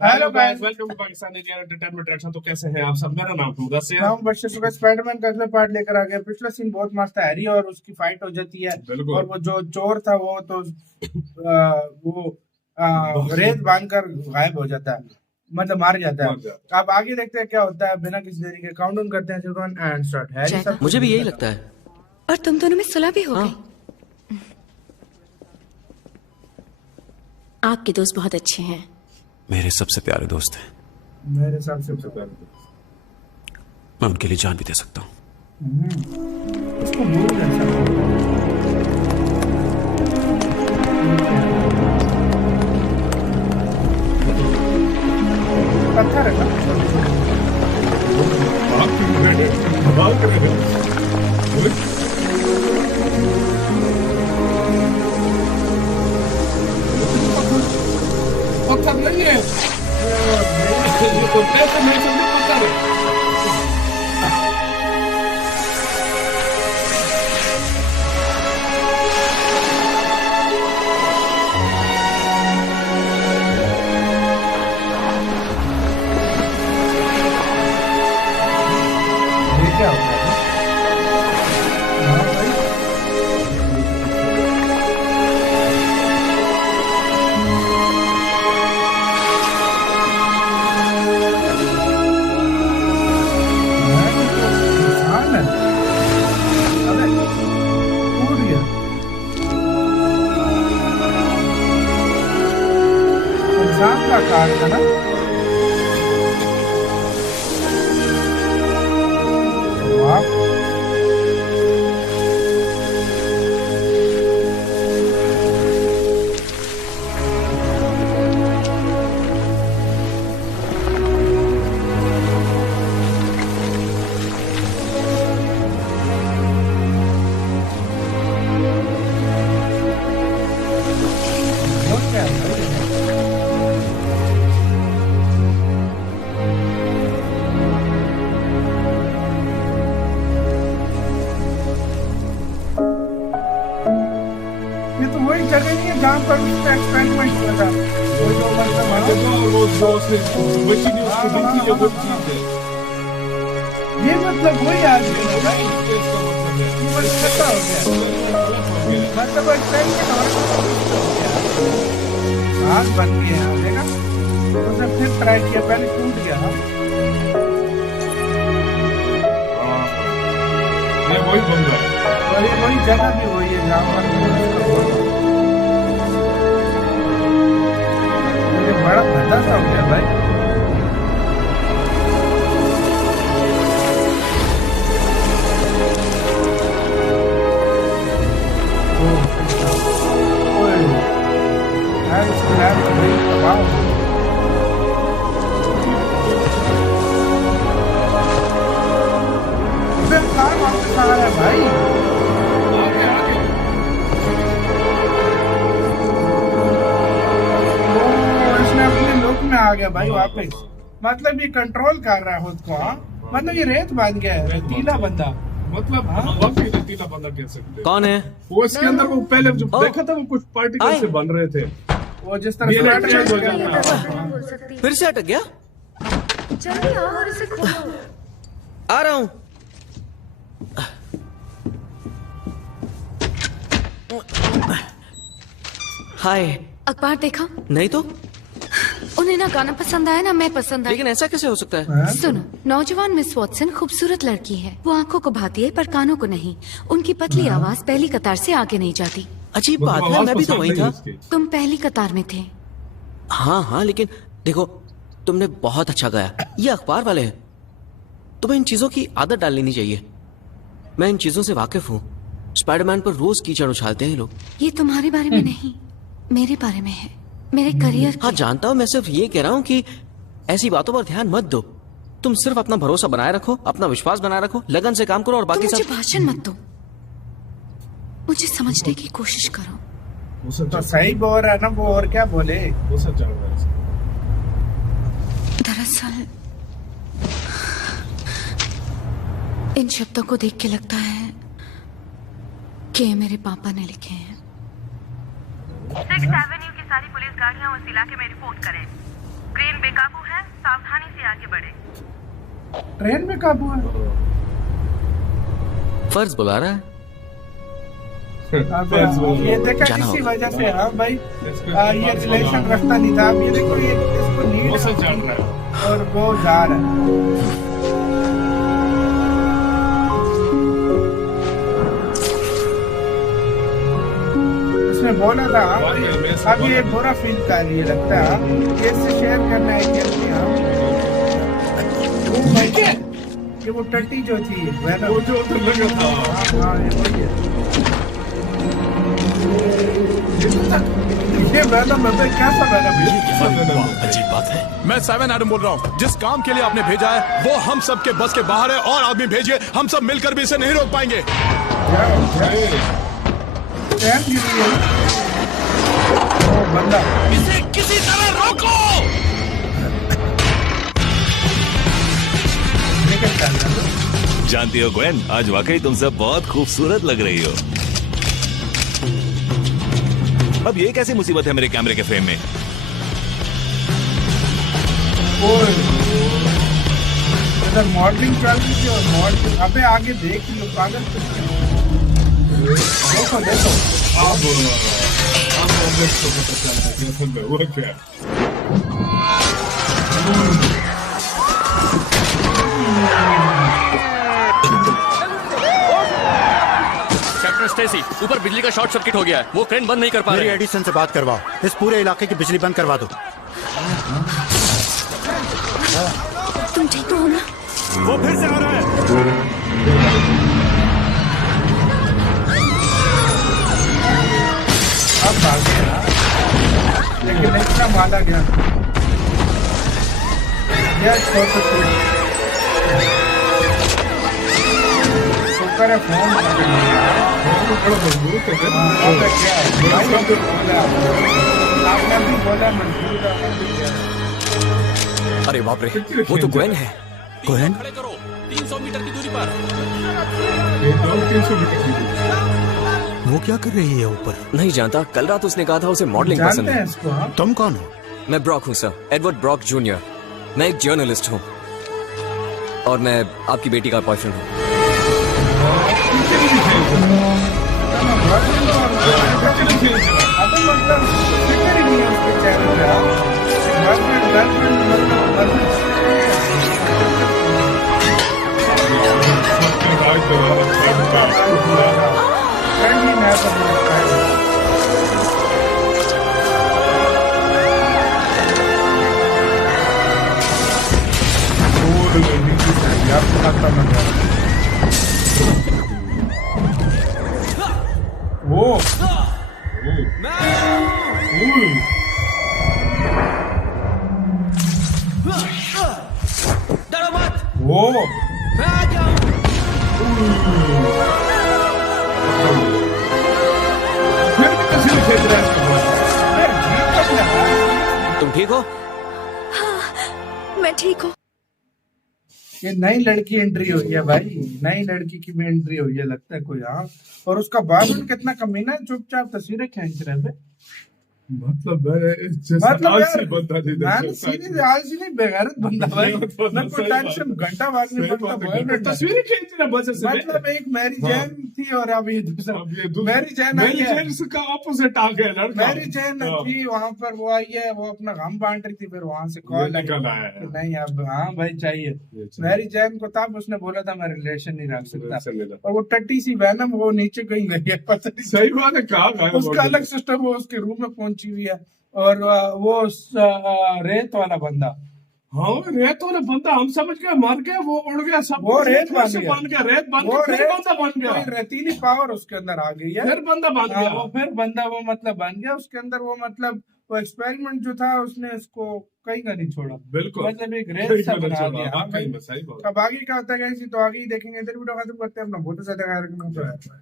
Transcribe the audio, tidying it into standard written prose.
Hello guys, welcome to Pakistan India entertainment reaction. तो कैसे हैं आप सब? मेरा नाम मुदस्सिर। हम बशर सुगा स्पाइडरमैन का अगला पार्ट लेकर आ गए। पिछला सीन बहुत मस्त है, हैरी और उसकी फाइट हो जाती है बिल्कुल। और वो जो चोर था वो तो रेत बांधकर गायब हो जाता है, मतलब मार जाता मार है। जाता आप आगे देखते हैं क्या होता है। बिना किसी देरी के काउंटडाउन करते हैं, चिल्ड्रन एंड स्टार्ट। हैरी सब मुझे भी यही लगता है। और तुम दोनों में सुलह भी हो हाँ। गई। आपके दोस्त बहुत अच्छे हैं। मेरे सबसे प्यारे दोस्त हैं। मेरे हिसाब से सबसे पहले मैं उनके लिए जान भी दे सकता हूँ। उसको बोल पत्थर है ना। पत्थर नहीं है ये तो पैसे में से पत्थर है। ये क्या होता है? हाँ भाई, इंसान है। अबे टूट गया। इंसान का कार था ना। वाह, बहुत क्या है भाई। ये तो वही जगह नहीं है जहाँ पर उसका एक्सपेरिमेंट हुआ था। वो जो मतलब वो जो उसने बची नहीं उसको देखी है वो चीज है। ये मतलब वही आदमी है भाई। इसका मतलब है ये बस खत्म हो गया। मतलब एक्सपेरिमेंट हो गया। आग बन गई है, देखा। उसने फिर ट्राई किया, पहले टूट गया। ये वही बंदा है। और ये वही जगह भी वही है जहाँ पर उसका वो ये बड़ा भद्दा सा हो गया भाई। ओए यार, इसको यार तो भाई तबाह हो गया। अबे कार वापस आ रहा है भाई। आगे आगे इसने अपने लुक में आ गया भाई वापस। मतलब ये कंट्रोल कर रहा है खुद को। हाँ, मतलब ये रेत बांध गया है, रेतीला बंदा। मतलब वाकई रेतीला बंदा कह सकते हैं। कौन है? वो इसके अंदर वो पहले जो देखा था वो कुछ पार्टिकल आए। से बन रहे थे। वो जिस तरह ये स्पाइडरमैन चेंज हो के अंदर जाता है। फिर से अटक गया? जल्दी आओ और इसे खोलो। आ रहा हूँ। हाय। अखबार देखा? नहीं तो। उन्हें ना गाना पसंद आया ना मैं पसंद आई। लेकिन ऐसा कैसे हो सकता है? सुनो, नौजवान मिस वॉटसन खूबसूरत लड़की है। वो आंखों को भाती है पर कानों को नहीं। उनकी पतली आवाज पहली कतार से आगे नहीं जाती। अजीब बात है, मैं भी तो वही था। तुम पहली कतार में थे। हाँ हाँ, लेकिन देखो, तुमने बहुत अच्छा गाया। ये अखबार वाले हैं। तुम्हें इन चीजों की आदत डाल लेनी चाहिए। मैं इन चीजों से वाकिफ हूँ। स्पाइडरमैन पर रोज कीचड़ उछालते हैं ये लोग। ये तुम्हारे बारे में नहीं, मेरे बारे में है, मेरे करियर हाँ की। जानता हूँ, मैं सिर्फ ये कह रहा हूँ कि ऐसी बातों पर ध्यान मत दो। तुम सिर्फ अपना भरोसा बनाए रखो, अपना विश्वास बनाए रखो, लगन से काम करो और तुम बाकी मुझे सब। भाषण मत दो, मुझे समझने की कोशिश करो। वो सच तो सही बोल रहा है ना वो, और क्या बोले। वो सच जा रहा है। दरअसल इन शब्दों को देख के लगता है कि ये मेरे पापा ने लिखे हैं। 6th एवेन्यू की सारी पुलिस गाड़ियां उस इलाके में रिपोर्ट करें। ग्रीन बे ट्रेन में कब हुआ? फर्ज बुला रहा है। अब ये देखा जाना इसी होगा। वजह से। हाँ भाई, ये रिलेशन रखता नहीं था। अब ये देखो, ये इसको नीड उसे चढ़ रहा है। और वो जा रहा है। उसने बोला था अब ये बुरा फील कर रही है, लगता है ये इससे शेयर करना है कि ये वो टट्टी जो थी वो जो उधर लगा था। हाँ, ये वही है। ये वैनम है, कैसा वैनम है? अजीब बात है। मैं 7 एडम बोल रहा हूँ। जिस काम के लिए आपने भेजा है वो हम सब के बस के बाहर है, और आदमी भेजिए, हम सब मिलकर भी इसे नहीं रोक पाएंगे। वो बंदा इसे किसी तरह रोको। लेकर चल रहा है। जानती हो ग्वेन, आज वाकई तुम सब बहुत खूबसूरत लग रही हो। अब ये कैसी मुसीबत है मेरे कैमरे के फ्रेम में? ओए, इधर मॉडलिंग चल रही थी और मॉडलिंग। अबे आगे देख लो पागल। देखो देखो, आप देखो पता चलता है कि असल में हुआ क्या। कैप्टन स्टेसी, ऊपर बिजली का शॉर्ट सर्किट हो गया है। वो क्रेन बंद नहीं कर पा मेरी रहे हैं। एडिसन से बात करवाओ, इस पूरे इलाके की बिजली बंद करवा दो। तुम ठीक तो हो ना? वो फिर से आ रहा है। अब भागे ना, लेकिन इतना माला गया। शुक्र है फोन बड़ा मजबूत है। आपने भी बोला मजबूत है। अरे बाप रे, वो तो ग्वेन है। ग्वेन? खड़े करो 300 मीटर की दूरी पर। ये 200-300 मीटर की दूरी। वो क्या कर रही है ऊपर? नहीं जानता, कल रात उसने कहा था उसे मॉडलिंग पसंद जानते हैं है। इसको? हाँ? तुम कौन हो? मैं ब्रॉक हूँ सर, एडवर्ड ब्रॉक जूनियर। मैं एक जर्नलिस्ट हूँ और मैं आपकी बेटी का बॉयफ्रेंड हूँ। अब मतलब फिक्र ही नहीं है उसके चेहरे पे। Girlfriend friendly matter. वो डरो मत, वो मैं आ जाऊँ। फिर भी कैसे खेल रहा है इसका बॉल? तुम ठीक हो? मैं ठीक हूँ। ये नई लड़की एंट्री हुई है भाई, नई लड़की की भी एंट्री हुई है लगता है कोई। हाँ, और उसका बॉयफ्रेंड कितना कमीना है, चुपचाप तस्वीरें खींच रहे थे। मतलब मैंने इस जैसा मतलब आलसी यार, बंदा नहीं देखा। मैंने सीरीज आलसी नहीं, बेगैरत बंदा भाई। मैं कोई टेंशन घंटा बाद में पड़ता बॉयफ्रेंड। तस्वीरें खींचना वजह से मतलब एक मैरी जैन थी और अब ये दूसरा अब ये दूसरा- मैरी जैन आई मेरी है। जेल का ऑपोजिट आ गया लड़का। मैरी जैन हाँ। थी वहां पर, वो आई है, वो अपना गम बांट रही थी, फिर वहां से ये कॉल निकल आया है। नहीं अब हाँ भाई चाहिए। ये चाहिए। मैरी जैन को तब उसने बोला था मैं रिलेशन नहीं रख सकता, चलेगा। और वो टट्टी सी वैनम वो नीचे कहीं गई है, पता नहीं। सही बात है, कहा उसका अलग सिस्टम, वो उसके रूम में पहुंची हुई है। और वो रेत वाला बंदा, हाँ रेत वाला बंदा हम समझ गए मर गया, वो उड़ गया सब। वो रेत बन से गया। बन गया, रेत बन वो गया, फिर रेत- बंदा बन गया, कोई रेतीली पावर उसके अंदर आ गई है, फिर बंदा बन हाँ, गया। वो फिर बंदा वो मतलब बन गया उसके अंदर। वो मतलब वो एक्सपेरिमेंट जो था उसने उसको कहीं का नहीं छोड़ा, बिल्कुल मतलब एक रेत सा बना दिया। हाँ भाई, सही बात। अब आगे क्या होता है, तो आगे ही देखेंगे। इधर वीडियो खत्म करते हैं अपना बहुत ज्यादा